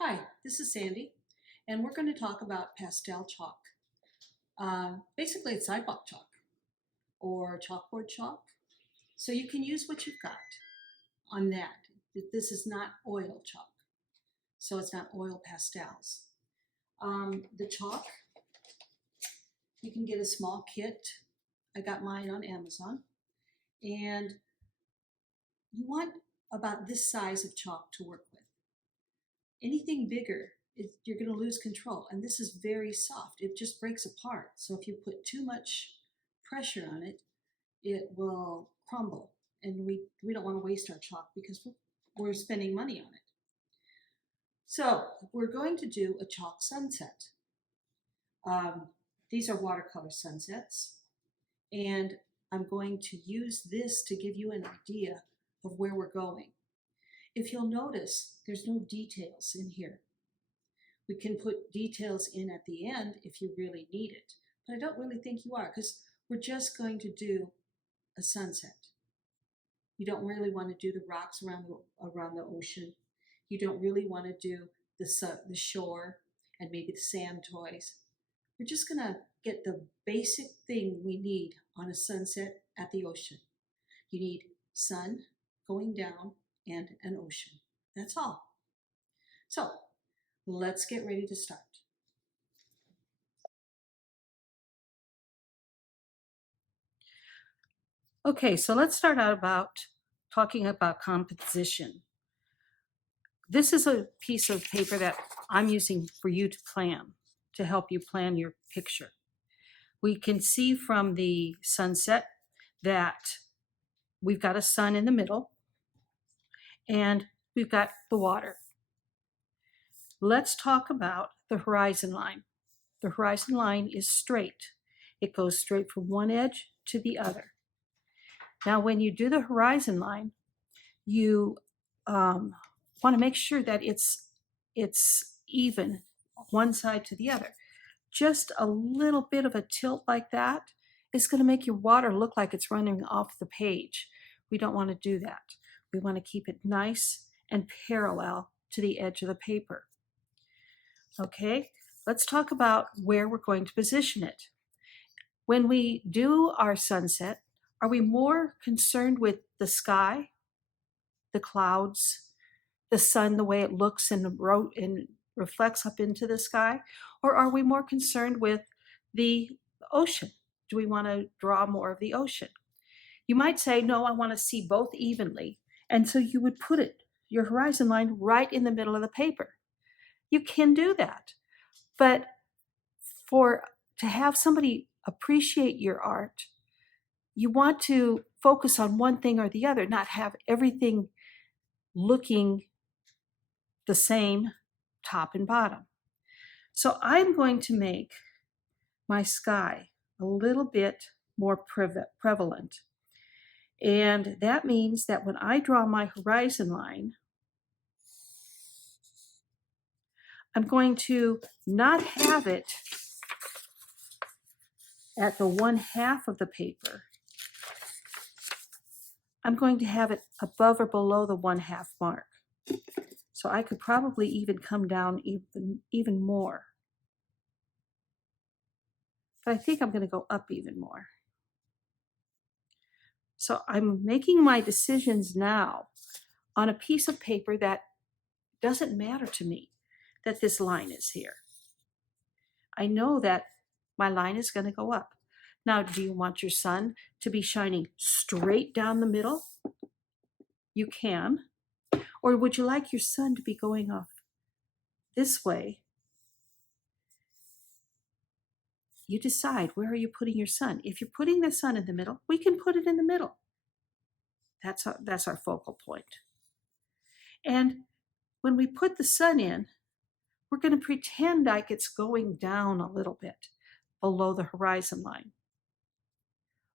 Hi, this is Sandy, and we're going to talk about pastel chalk. Basically, it's sidewalk chalk or chalkboard chalk. So you can use what you've got on that. This is not oil chalk, so it's not oil pastels. The chalk, you can get a small kit. I got mine on Amazon. And you want about this size of chalk to work with. Anything bigger, you're going to lose control. And this is very soft. It just breaks apart. So if you put too much pressure on it, it will crumble. And we don't want to waste our chalk because we're spending money on it. So we're going to do a chalk sunset. These are watercolor sunsets. And I'm going to use this to give you an idea of where we're going. If you'll notice, there's no details in here. We can put details in at the end if you really need it, but I don't really think you are because we're just going to do a sunset. You don't really want to do the rocks around the ocean. You don't really want to do the shore and maybe the sand toys. We're just going to get the basic thing we need on a sunset at the ocean. You need sun going down and an ocean. That's all. So let's get ready to start. Okay, so let's start out about talking about composition. This is a piece of paper that I'm using for you to plan, to help you plan your picture. We can see from the sunset that we've got a sun in the middle and we've got the water. Let's talk about the horizon line. The horizon line is straight. It goes straight from one edge to the other. Now, when you do the horizon line, you want to make sure that it's even one side to the other. Just a little bit of a tilt like that is going to make your water look like it's running off the page. We don't want to do that. We want to keep it nice and parallel to the edge of the paper. Okay, let's talk about where we're going to position it. When we do our sunset, are we more concerned with the sky, the clouds, the sun, the way it looks and reflects up into the sky? Or are we more concerned with the ocean? Do we want to draw more of the ocean? You might say, no, I want to see both evenly. And so you would put your horizon line right in the middle of the paper. You can do that. But to have somebody appreciate your art, you want to focus on one thing or the other, not have everything looking the same top and bottom. So I'm going to make my sky a little bit more prevalent. And that means that when I draw my horizon line, I'm going to not have it at the 1/2 of the paper. I'm going to have it above or below the 1/2 mark. So I could probably even come down even more. But I think I'm going to go up even more. So I'm making my decisions now on a piece of paper that doesn't matter to me that this line is here. I know that my line is going to go up. Now, do you want your sun to be shining straight down the middle? You can. Or would you like your sun to be going off this way? You decide, where are you putting your sun? If you're putting the sun in the middle, we can put it in the middle. That's our focal point. And when we put the sun in, we're going to pretend like it's going down a little bit below the horizon line.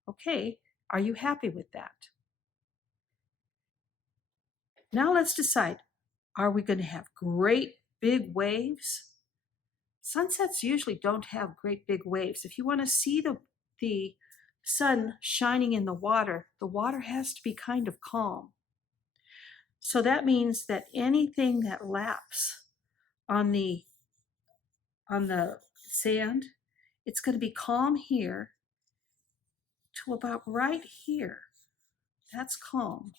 Okay, are you happy with that? Now let's decide, are we going to have great big waves? Sunsets usually don't have great big waves. If you want to see the sun shining in the water has to be kind of calm. So that means that anything that laps on the sand, it's going to be calm here to about right here. That's calm.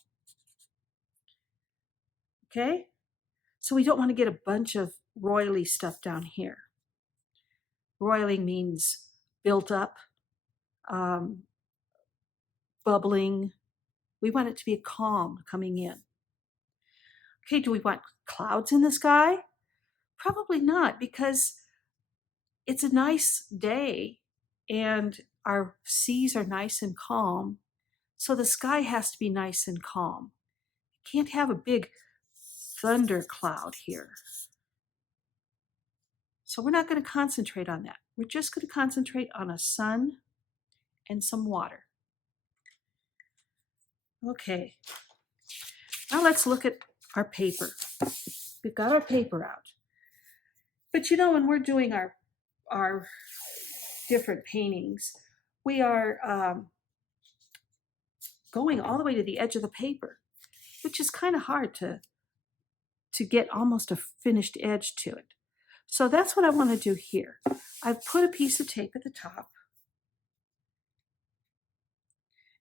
Okay? So we don't want to get a bunch of roily stuff down here. Roiling means built up, bubbling. We want it to be calm coming in. Okay, do we want clouds in the sky? Probably not, because it's a nice day and our seas are nice and calm. So the sky has to be nice and calm. You can't have a big thunder cloud here. So we're not going to concentrate on that. We're just going to concentrate on a sun and some water. Okay, now let's look at our paper. We've got our paper out. But you know, when we're doing our different paintings, we are going all the way to the edge of the paper, which is kind of hard to get almost a finished edge to it. So that's what I want to do here. I've put a piece of tape at the top,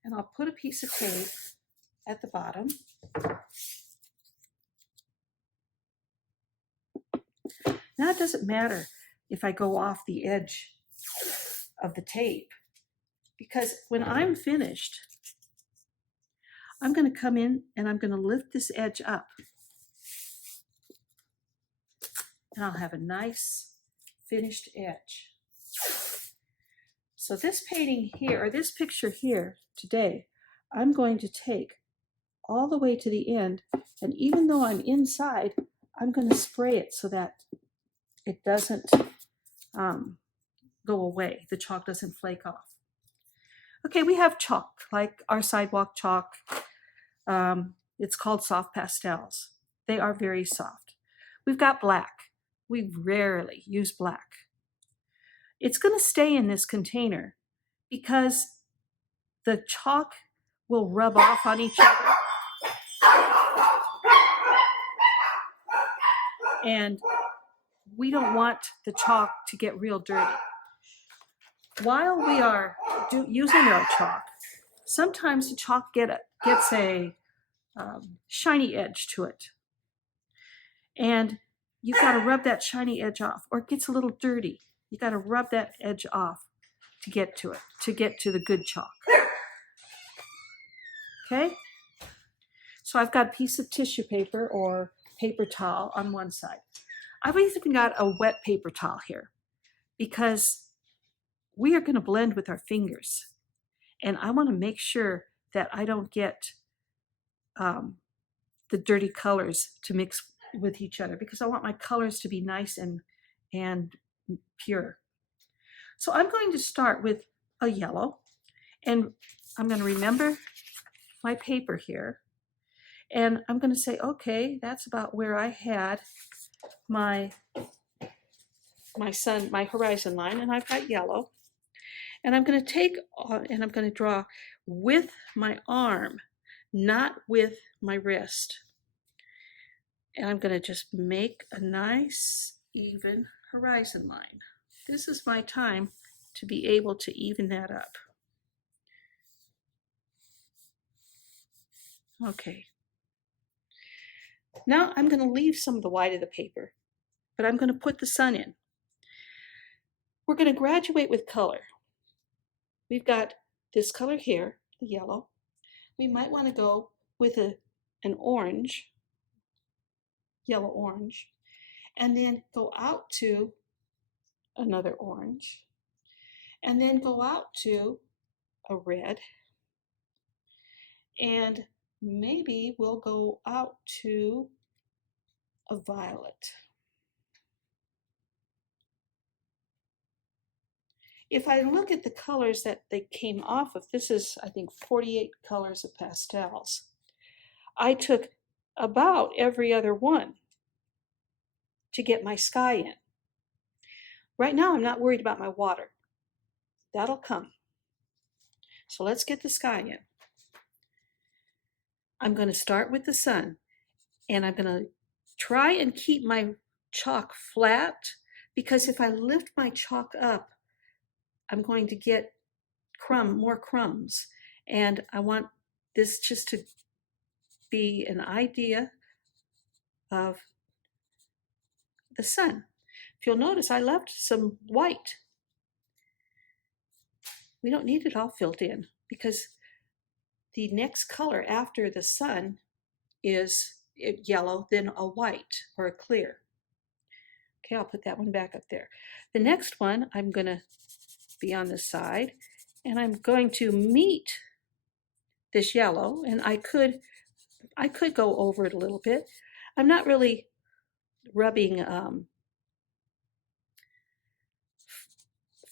and I'll put a piece of tape at the bottom. Now it doesn't matter if I go off the edge of the tape, because when I'm finished, I'm going to come in and I'm going to lift this edge up. And I'll have a nice finished edge. So this painting here, or this picture here today, I'm going to take all the way to the end, and even though I'm inside, I'm going to spray it so that it doesn't go away. The chalk doesn't flake off. Okay, we have chalk, like our sidewalk chalk. It's called soft pastels. They are very soft. We've got black. We rarely use black. It's going to stay in this container because the chalk will rub off on each other. And we don't want the chalk to get real dirty. While we are using our chalk, sometimes the chalk gets a shiny edge to it. And you've got to rub that shiny edge off, or it gets a little dirty. You got to rub that edge off to get to it, to get to the good chalk. Okay? So I've got a piece of tissue paper or paper towel on one side. I've even got a wet paper towel here because we are going to blend with our fingers. And I want to make sure that I don't get the dirty colors to mix with each other, because I want my colors to be nice and pure. So I'm going to start with a yellow, and I'm going to remember my paper here, and I'm going to say, okay, that's about where I had my horizon line, and I've got yellow, and I'm going to take and I'm going to draw with my arm, not with my wrist. And I'm going to just make a nice, even horizon line. This is my time to be able to even that up. Okay. Now I'm going to leave some of the white of the paper, but I'm going to put the sun in. We're going to graduate with color. We've got this color here, the yellow. We might want to go with an orange, yellow orange, and then go out to another orange, and then go out to a red, and maybe we'll go out to a violet. If I look at the colors that they came off of, this is, I think, 48 colors of pastels. I took about every other one to get my sky in. Right now, I'm not worried about my water. That'll come. So let's get the sky in. I'm going to start with the sun, and I'm going to try and keep my chalk flat, because if I lift my chalk up, I'm going to get more crumbs. And I want this just to be an idea of the sun. If you'll notice, I left some white. We don't need it all filled in because the next color after the sun is yellow, then a white or a clear. Okay, I'll put that one back up there. The next one, I'm going to be on the side, and I'm going to meet this yellow, and I could go over it a little bit. I'm not really rubbing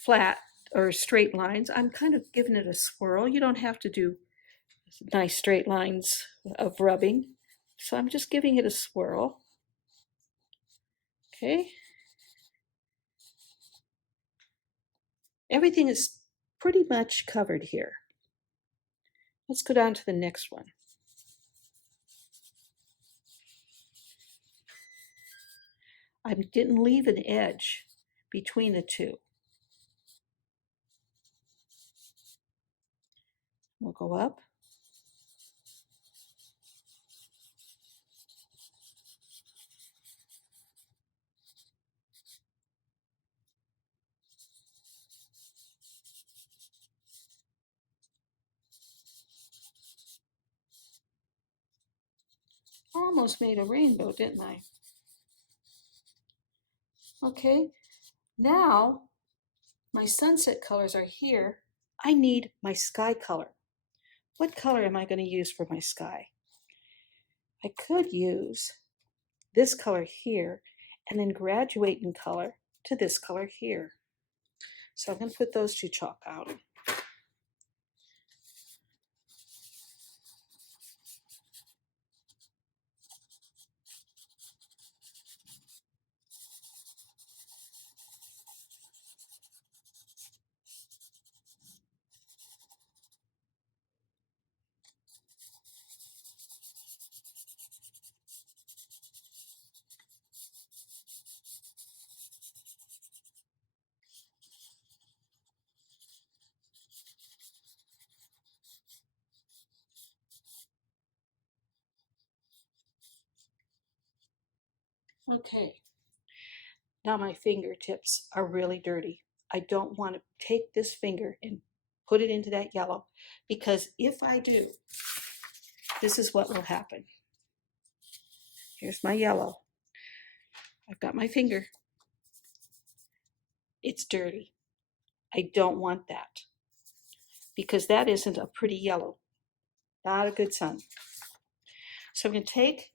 flat or straight lines. I'm kind of giving it a swirl. You don't have to do nice straight lines of rubbing. So I'm just giving it a swirl. Okay. Everything is pretty much covered here. Let's go down to the next one. I didn't leave an edge between the two. We'll go up. Almost made a rainbow, didn't I? Okay, now my sunset colors are here. I need my sky color. What color am I going to use for my sky? I could use this color here and then graduate in color to this color here. So I'm going to put those two chalk out. Okay, now my fingertips are really dirty. I don't want to take this finger and put it into that yellow, because if I do, this is what will happen. Here's my yellow. I've got my finger. It's dirty. I don't want that, because that isn't a pretty yellow. Not a good sun. So I'm going to take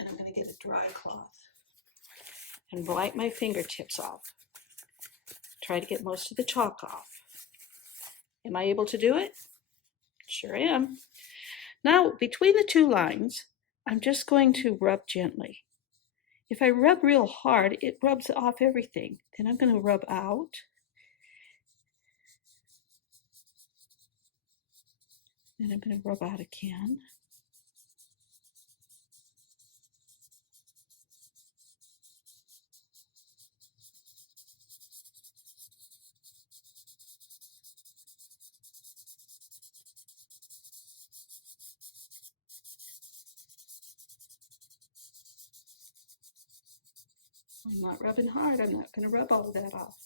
and I'm going to get a dry cloth and wipe my fingertips off. Try to get most of the chalk off. Am I able to do it? Sure am. Now, between the two lines, I'm just going to rub gently. If I rub real hard, it rubs off everything. Then I'm going to rub out. Then I'm going to rub out again. I'm not rubbing hard. I'm not going to rub all of that off.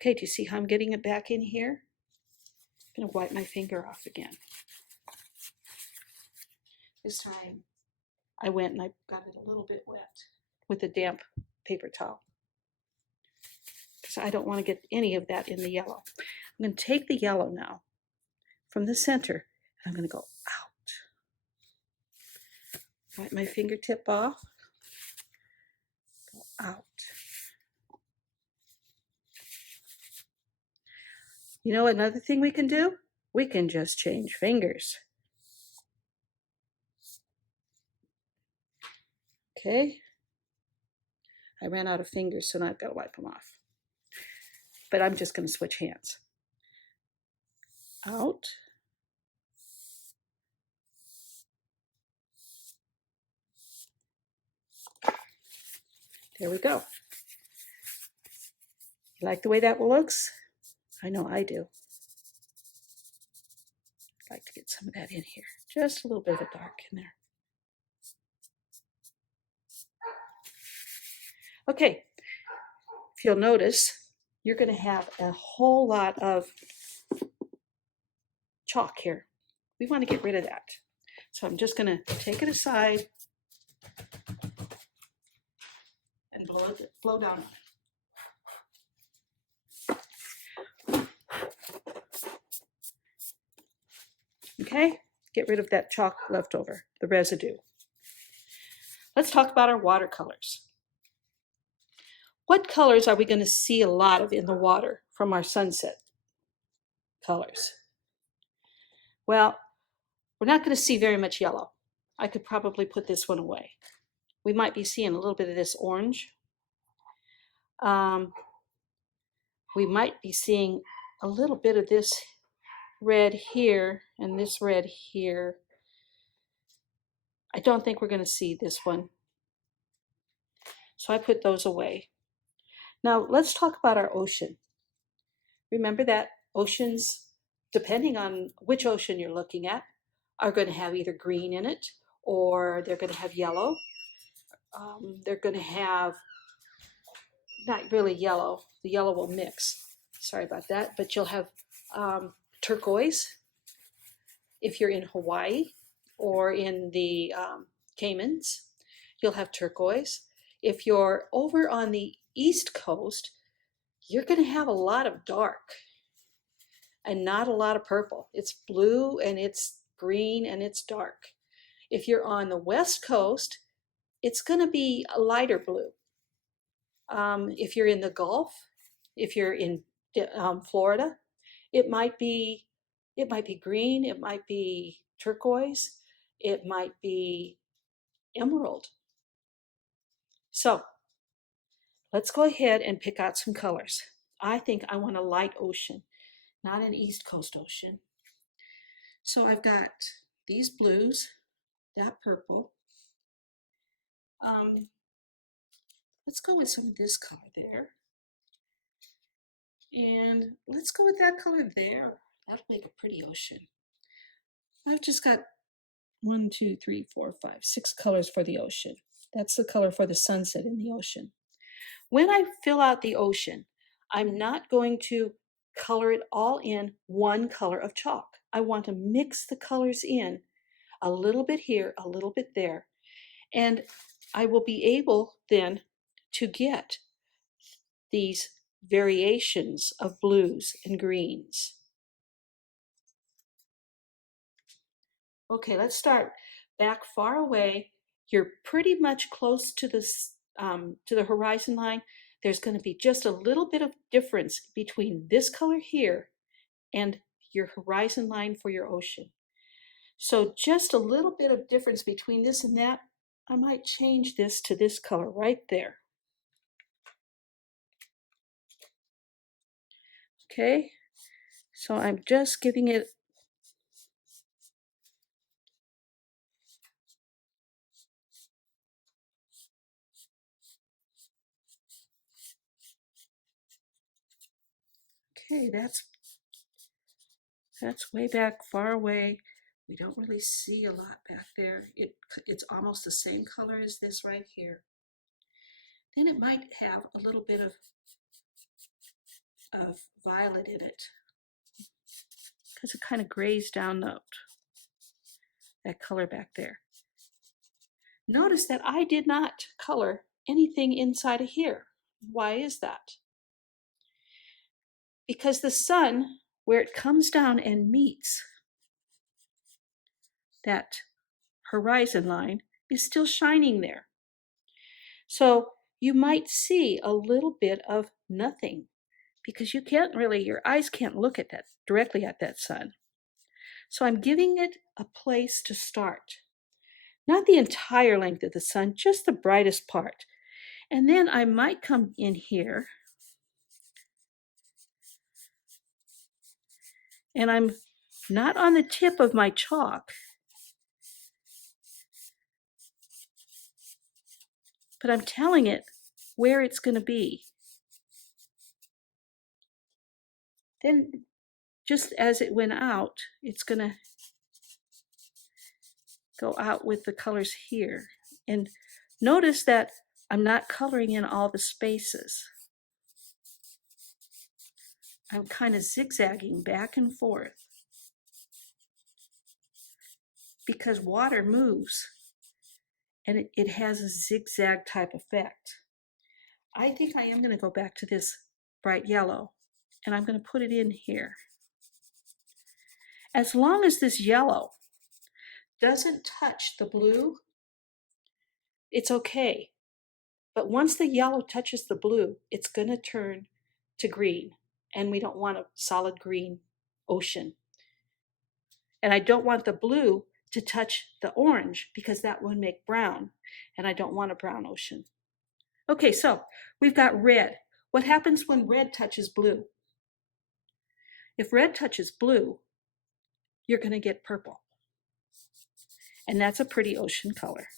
Okay, do you see how I'm getting it back in here? I'm going to wipe my finger off again. This time I went and I got it a little bit wet with a damp paper towel, because I don't want to get any of that in the yellow. I'm going to take the yellow now from the center, and I'm going to go out. Wipe my fingertip off. Go out. You know another thing we can do? We can just change fingers. Okay. I ran out of fingers, so now I've got to wipe them off. But I'm just going to switch hands. Out. There we go. You like the way that looks? I know I do. I'd like to get some of that in here. Just a little bit of a dark in there. Okay, if you'll notice, you're going to have a whole lot of chalk here. We want to get rid of that. So I'm just going to take it aside and blow down on it. Okay, get rid of that chalk left over, the residue. Let's talk about our watercolors. What colors are we going to see a lot of in the water from our sunset colors? Well, we're not going to see very much yellow. I could probably put this one away. We might be seeing a little bit of this orange. We might be seeing a little bit of this red here and this red here. I don't think we're going to see this one. So I put those away. Now let's talk about our ocean. Remember that oceans, depending on which ocean you're looking at, are going to have either green in it or they're going to have yellow. They're going to have, not really yellow, the yellow will mix. Sorry about that, but you'll have turquoise if you're in Hawaii or in the Caymans, you'll have turquoise. If you're over on the East Coast, you're going to have a lot of dark and not a lot of purple. It's blue and it's green and it's dark. If you're on the West Coast, it's going to be a lighter blue. If you're in the Gulf, if you're in Florida, it might be green, it might be turquoise, it might be emerald. So let's go ahead and pick out some colors. I think I want a light ocean, not an East Coast ocean. So I've got these blues, that purple. Let's go with some of this color there. And let's go with that color there. That'll make a pretty ocean. I've just got 1, 2, 3, 4, 5, 6 colors for the ocean. That's the color for the sunset in the ocean. When I fill out the ocean, I'm not going to color it all in one color of chalk. I want to mix the colors in a little bit here, a little bit there. And I will be able then to get these variations of blues and greens. Okay, let's start back far away. You're pretty much close to the horizon line. There's going to be just a little bit of difference between this color here and your horizon line for your ocean. So just a little bit of difference between this and that. I might change this to this color right there. Okay, so I'm just giving it okay, that's way back, far away. We don't really see a lot back there. It's almost the same color as this right here. Then it might have a little bit of violet in it because it kind of grays down that color back there. Notice that I did not color anything inside of here. Why is that? Because the sun, where it comes down and meets that horizon line, is still shining there. So you might see a little bit of nothing because you can't really, your eyes can't look at that directly at that sun. So I'm giving it a place to start. Not the entire length of the sun, just the brightest part. And then I might come in here and I'm not on the tip of my chalk, but I'm telling it where it's going to be. Then just as it went out, it's going to go out with the colors here. And notice that I'm not coloring in all the spaces. I'm kind of zigzagging back and forth because water moves and it has a zigzag type effect. I think I am going to go back to this bright yellow and I'm going to put it in here. As long as this yellow doesn't touch the blue, it's okay. But once the yellow touches the blue, it's going to turn to green, and we don't want a solid green ocean. And I don't want the blue to touch the orange because that would make brown, and I don't want a brown ocean. Okay, so we've got red. What happens when red touches blue? If red touches blue, you're going to get purple. And that's a pretty ocean color.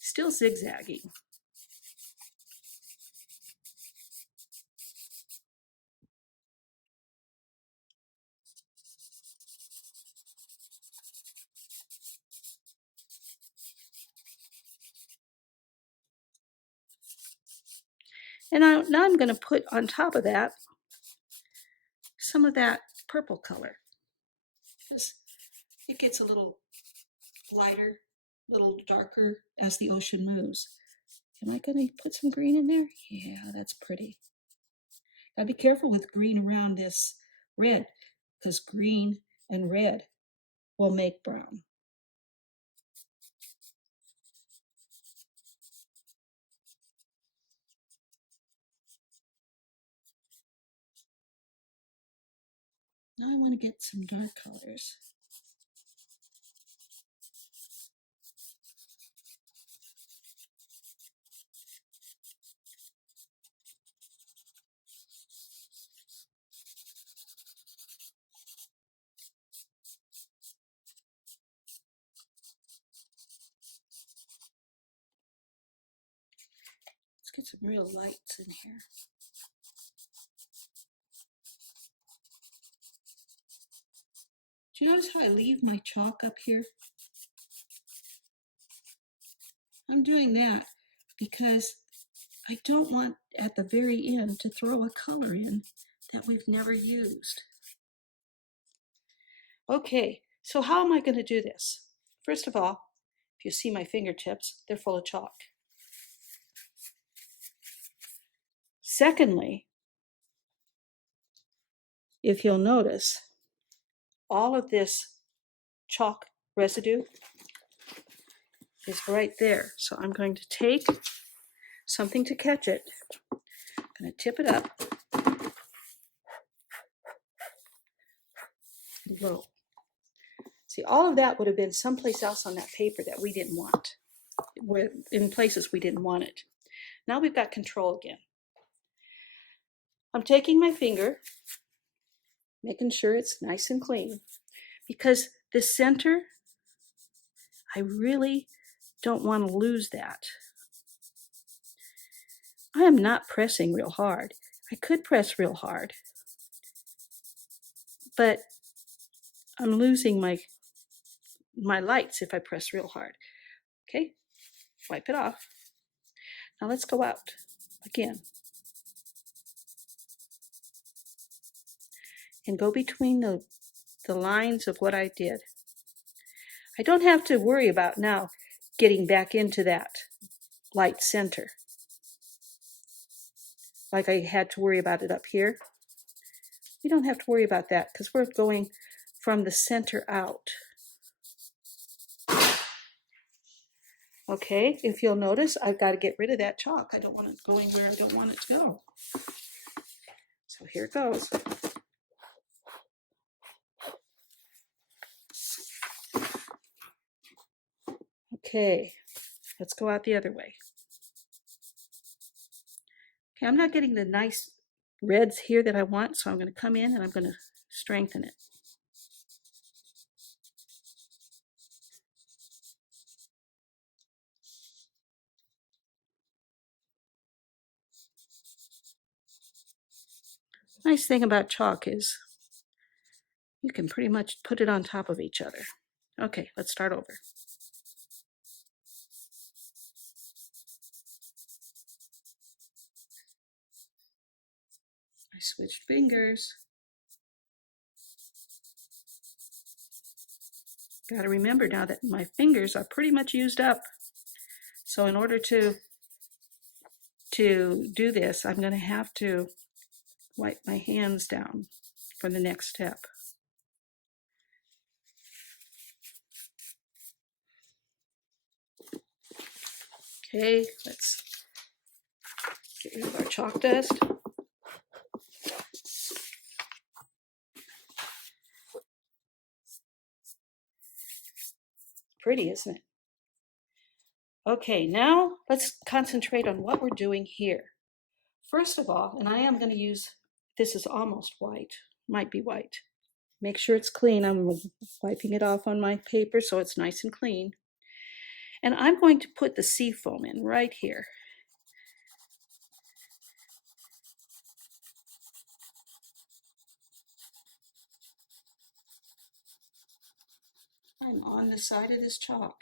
Still zigzagging. And now I'm going to put on top of that some of that purple color. It gets a little lighter, a little darker as the ocean moves. Am I going to put some green in there? Yeah, that's pretty. Gotta be careful with green around this red because green and red will make brown. Now I want to get some dark colors. Let's get some real lights in here. Do you notice how I leave my chalk up here? I'm doing that because I don't want at the very end to throw a color in that we've never used. Okay, so how am I going to do this? First of all, if you see my fingertips, they're full of chalk. Secondly, if you'll notice, all of this chalk residue is right there. So I'm going to take something to catch it. I'm going to tip it up and blow. See, all of that would have been someplace else on that paper that we didn't want. In places we didn't want it. Now we've got control again. I'm taking my finger, making sure it's nice and clean, because the center, I really don't want to lose that. I am not pressing real hard. I could press real hard, but I'm losing my lights if I press real hard. Okay, wipe it off. Now let's go out again and go between the lines of what I did. I don't have to worry about now getting back into that light center like I had to worry about it up here. We don't have to worry about that because we're going from the center out. Okay, if you'll notice, I've got to get rid of that chalk. I don't want it going where I don't want it to go. So here it goes. Okay, let's go out the other way. Okay, I'm not getting the nice reds here that I want, so I'm going to come in and I'm going to strengthen it. Nice thing about chalk is you can pretty much put it on top of each other. Okay, let's start over. I switched fingers. Got to remember now that my fingers are pretty much used up. So in order to do this, I'm going to have to wipe my hands down for the next step. Okay, let's get rid of our chalk dust. Pretty, isn't it? Okay, now let's concentrate on what we're doing here. First of all, and I am going to use, this is almost white, might be white. Make sure it's clean. I'm wiping it off on my paper so it's nice and clean. And I'm going to put the sea foam in right here. I'm on the side of this chalk.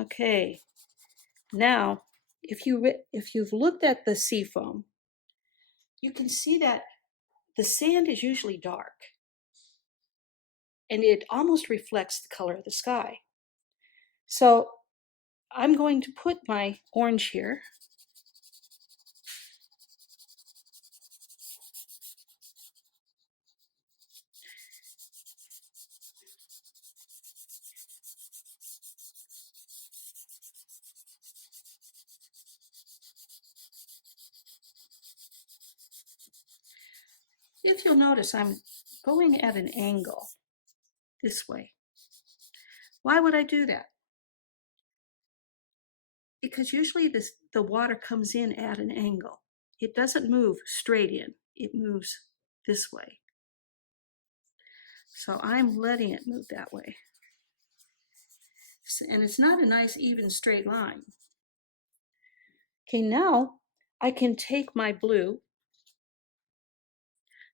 Okay, now if you've looked at the sea foam, you can see that the sand is usually dark and it almost reflects the color of the sky. So I'm going to put my orange here. If you'll notice, I'm going at an angle this way. Why would I do that? Because usually the water comes in at an angle. It doesn't move straight in, it moves this way. So I'm letting it move that way. And it's not a nice even straight line. Okay, now I can take my blue.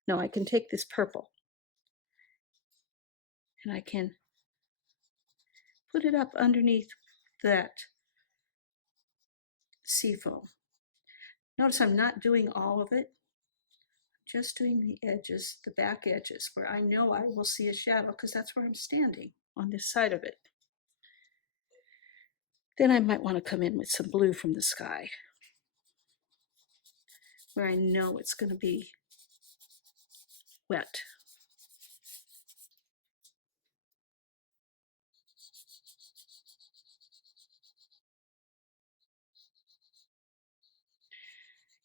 No, I can take this purple. And I can put it up underneath that sea foam. Notice I'm not doing all of it. Just doing the edges, the back edges, where I know I will see a shadow because that's where I'm standing, on this side of it. Then I might want to come in with some blue from the sky, where I know it's going to be wet.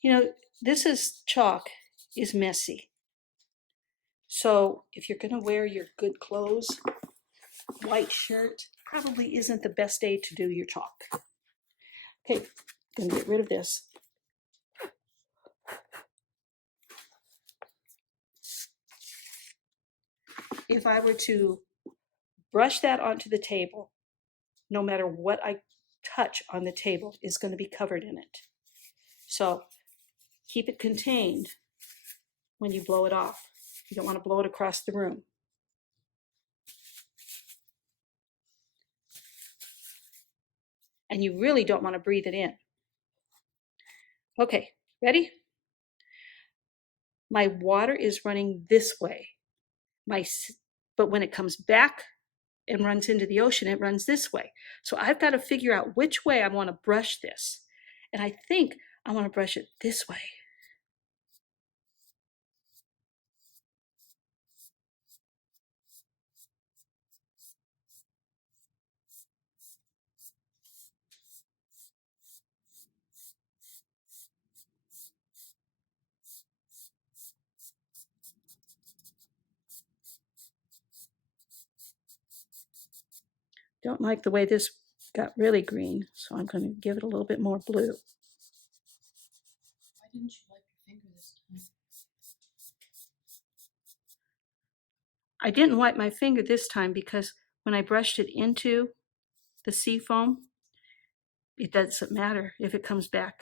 You know, chalk is messy. So if you're going to wear your good clothes, white shirt probably isn't the best day to do your chalk. Okay, I'm going to get rid of this. If I were to brush that onto the table, no matter what I touch on the table is going to be covered in it. So keep it contained when you blow it off. You don't want to blow it across the room. And you really don't want to breathe it in. Okay, ready? My water is running this way. But when it comes back and runs into the ocean, it runs this way. So I've got to figure out which way I want to brush this. And I think I want to brush it this way. Don't like the way this got really green, so I'm going to give it a little bit more blue. Why didn't you wipe your finger this time? I didn't wipe my finger this time because when I brushed it into the sea foam, it doesn't matter if it comes back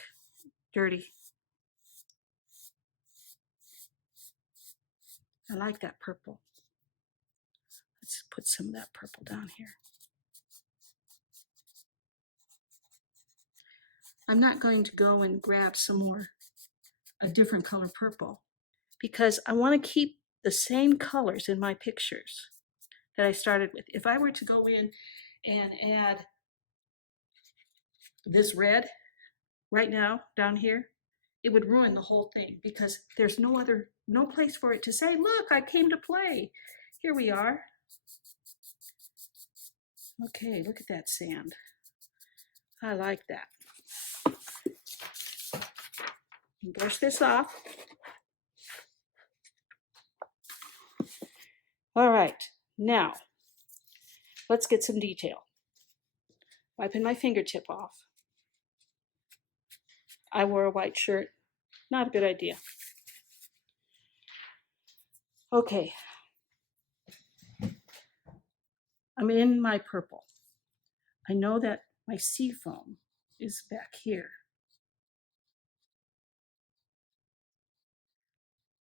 dirty. I like that purple. Let's put some of that purple down here. I'm not going to go and grab some more, a different color purple, because I want to keep the same colors in my pictures that I started with. If I were to go in and add this red right now down here, it would ruin the whole thing because there's no place for it to say, look, I came to play. Here we are. Okay, look at that sand. I like that. Brush this off. All right, now let's get some detail. Wiping my fingertip off. I wore a white shirt. Not a good idea. Okay. I'm in my purple. I know that my sea foam is back here.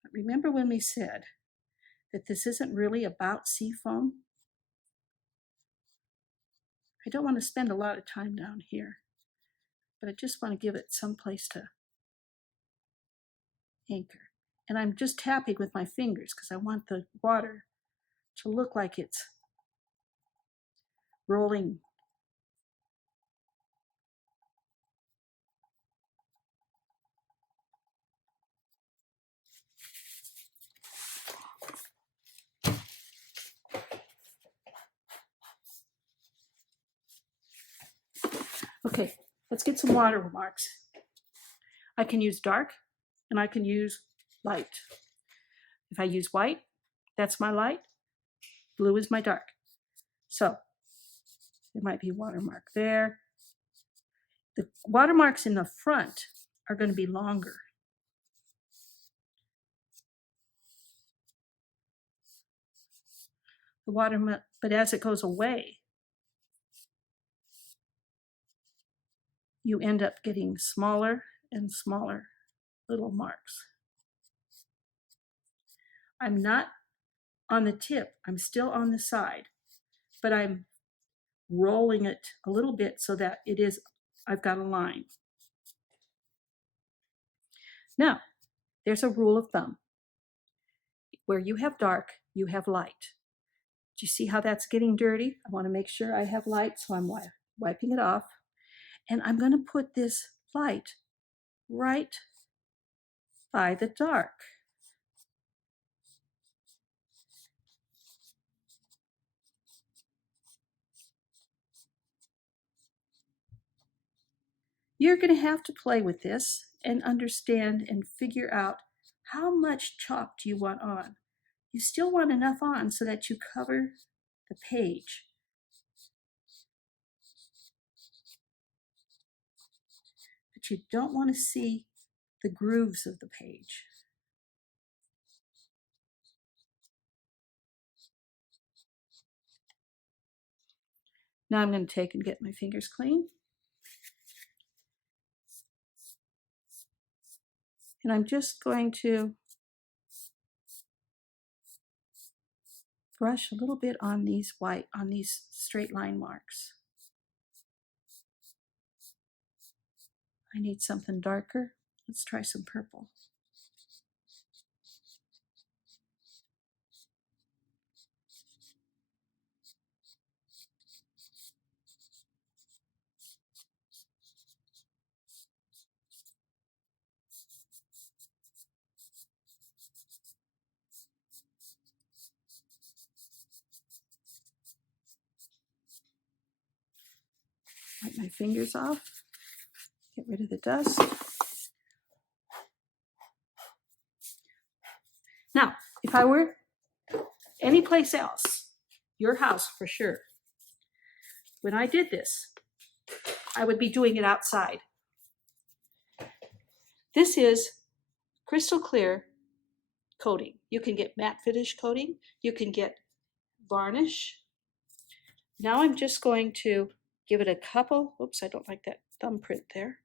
But remember when we said that this isn't really about sea foam? I don't want to spend a lot of time down here, but I just want to give it some place to anchor. And I'm just tapping with my fingers because I want the water to look like it's rolling. Okay, let's get some watermarks. I can use dark and I can use light. If I use white, that's my light. Blue is my dark. So there might be a watermark there. The watermarks in the front are going to be longer. The watermark, but as it goes away, you end up getting smaller and smaller little marks. I'm not on the tip, I'm still on the side, but I'm rolling it a little bit so that I've got a line. Now, there's a rule of thumb. Where you have dark, you have light. Do you see how that's getting dirty? I want to make sure I have light, so I'm wiping it off. And I'm going to put this light right by the dark. You're going to have to play with this and understand and figure out how much chalk do you want on. You still want enough on so that you cover the page. But you don't want to see the grooves of the page. Now I'm going to take and get my fingers clean. And I'm just going to brush a little bit on these straight line marks. I need something darker. Let's try some purple. Wipe my fingers off. Get rid of the dust. Now, if I were anyplace else, your house for sure, when I did this, I would be doing it outside. This is crystal clear coating. You can get matte finish coating. You can get varnish. Now I'm just going to give it a couple, oops, I don't like that thumbprint there.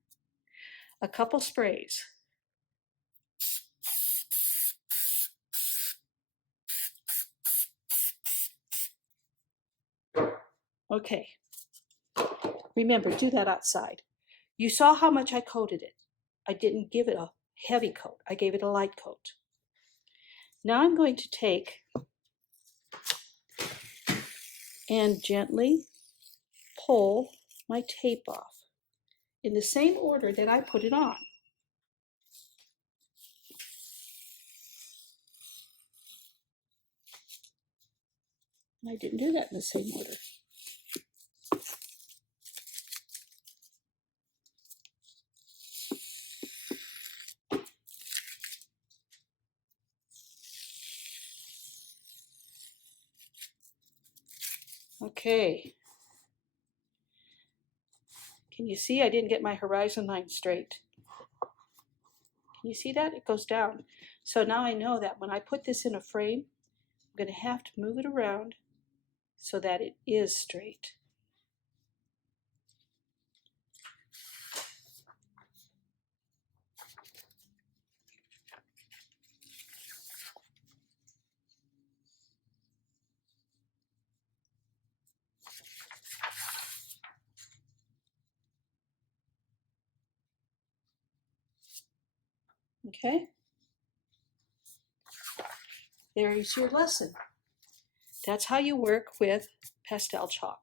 A couple sprays. Okay. Remember, do that outside. You saw how much I coated it. I didn't give it a heavy coat. I gave it a light coat. Now I'm going to take and gently pull my tape off in the same order that I put it on. And I didn't do that in the same order. Okay. Can you see I didn't get my horizon line straight? Can you see that? It goes down. So now I know that when I put this in a frame, I'm going to have to move it around so that it is straight. Okay? There's your lesson. That's how you work with pastel chalk.